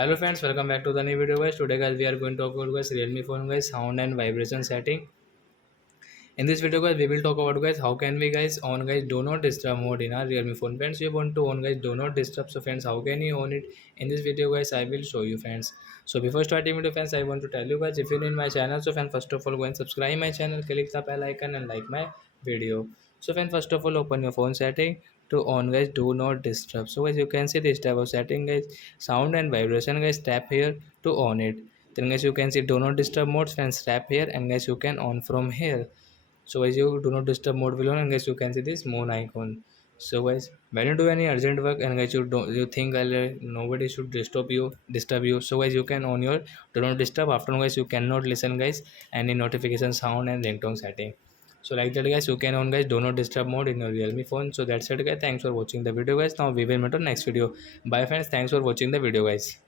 Hello friends, welcome back to the new video guys. Today guys we are going to talk about guys Realme phone guys sound and vibration setting. In this video guys we will talk about guys how can we guys on guys do not disturb mode in our Realme phone. Friends, you want to on guys do not disturb. So friends, how can you on it? In this video guys I will show you friends. So before starting video friends, I want to tell you guys, if you're in my channel, so friends, first of all go and subscribe my channel, click the bell icon and like my video. So friends, first of all open your phone setting to on guys do not disturb. So guys you can see this type of setting guys, sound and vibration guys, tap here to on it. Then guys you can see do not disturb mode, friends, tap here and guys you can on from here. So guys, you do not disturb mode will on, and guys you can see this moon icon. So guys, when you do any urgent work and guys you think nobody should disturb you, so guys you can on your do not disturb. After guys you cannot listen guys any notification sound and ringtone setting. So like that guys you can on guys do not disturb mode in your Realme phone. So that's it guys, thanks for watching the video guys. Now we will meet on next video. Bye friends, thanks for watching the video guys.